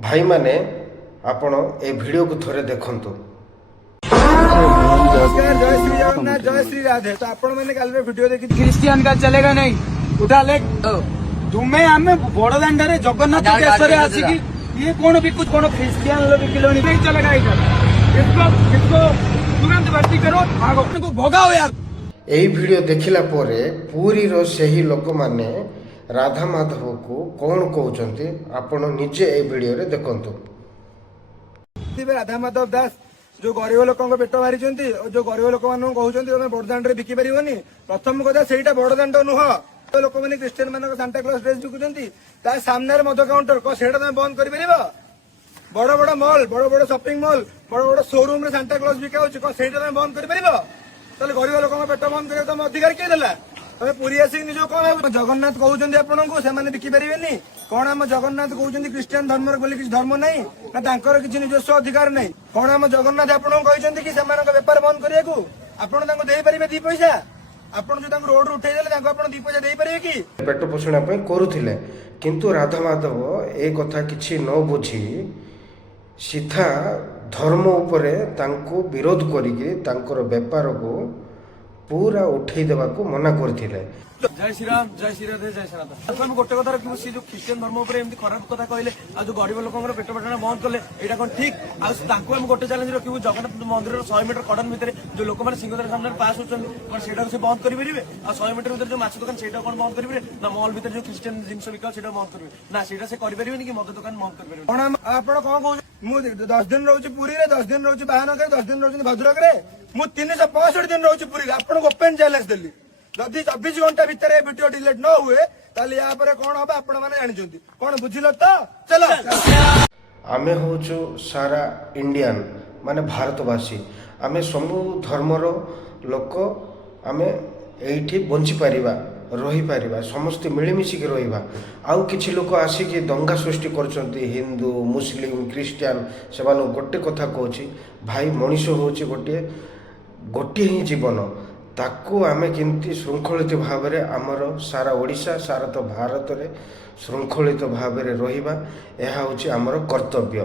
भाई माने आपण ए वीडियो को थोड़े देखंतु। नमस्कार, जय श्री जगन्नाथ, जय श्री राधे। तो आपण मैंने कल वीडियो देखी, क्रिश्चियन का चलेगा नहीं, उठा ले तुम्हें आम बड़ दांडे जगन्नाथ देश आसिकी ये कौन भी कुछ कौन क्रिश्चियन लोग बिकिलोनी नहीं चलेगा। इसको तुरंत भर्ती करो, भागो, भगाओ यार। यही वीडियो देखिला पोरे पूरी रो सही लोक माने राधा माधव को कौन कहते आपण निजे ए वीडियो रे देखंतु। राधा माधव दास जो गरीब लोक पेट मारी जो गरीब लोक मान कहते बड़दाण्ड में बिकी पारनी, प्रथम कथा से बड़दाण्ड नुह। लोक मैंने क्रिश्चियन मान सांता क्लॉज ड्रेस बिकुंट सामने मद काउंटर से बंद कर बड़ बड़ मॉल, बड़ बड़ शॉपिंग मॉल, बड़ बड़ शोरूम रे सांता क्लॉज बिका से बंद कर गरीब लोक पेट बंद कर तुम अधिकार किए देला? तमें पुरी आसिक निज कौन जगन्नाथ कहते आपको से बिकी पारे कौन आम जगन्नाथ कहते क्रिश्चियन धर्म बोली किसी धर्म नहीं ना किसी निजस्व अधिकार नहीं। कौन आम जगन्नाथ आपको कहते कि बेपार बंद करने को आपड़ देपारे दी पैसा आप जो रोड उठे दी पैसा दे पारे कि पेट पोषण करुले, किंतु राधा माधव ए कथा किछि न बुझी सीधा धर्म उपरे तांको विरोध करिके तांकर बेपार को पूरा उठे देवा को मना करथिले। जय श्री राम, जय श्री राधे, जय श्री राधा। हम गोटे कथा रखिबो, से जो क्रिश्चियन धर्म ऊपर एमती खराब कथा कहले आ जो गरीब लोकंकर पेट पाटना बंद कले एटा कोन ठीक? आ तांको हम गोटे चैलेंज रखिबो, जगन्नाथ मंदिर 100 मीटर कड़न भितर जो लोक माने सिंहद्वार सामने पास होचन कोन सेटा से बंद करि परिबे? आ 100 मीटर भितर जो माछ दुकान सेटा कोन बंद करिबे ना मॉल भितर जो क्रिश्चियन जिंस बिका सेटा बंद करिबे ना सेटा से करि परिबेनी कि मद दुकान बंद करि परिबे? कोन आपण कोन कहू मु 10 दिन रहउची पुरी रे, 10 दिन रहउची बाहनगर, 10 दिन रहउची भद्रक रे, मु 365 दिन रहउची पुरी। आपण ओपन चैलेंज देली जदि 24 घंटा भितर वीडियो डिलीट न हुए ताली या पर कौन हम आपण माने जानिछंती कौन बुझिलो तो चलो। आमे होचु सारा इंडियन माने भारतवासी, आमे समु धर्मर लोक आमे एठी बंची परिबा रही पारिबा, समस्त मिलमिशिक रहिबा। आउ किछि लोक आसिक दंगा सृष्टि करछंती, हिंदू मुस्लिम क्रिश्चियन से गोटे कथा कहूँ भाई मनीष होची गोटे ही जीवन ताकू आमे केमती श्रृंखलित भाव में आमर सारा ओडिशा सारा तो भारत में श्रृंखलित भाव में रहिबा, यह होची आमर कर्तव्य।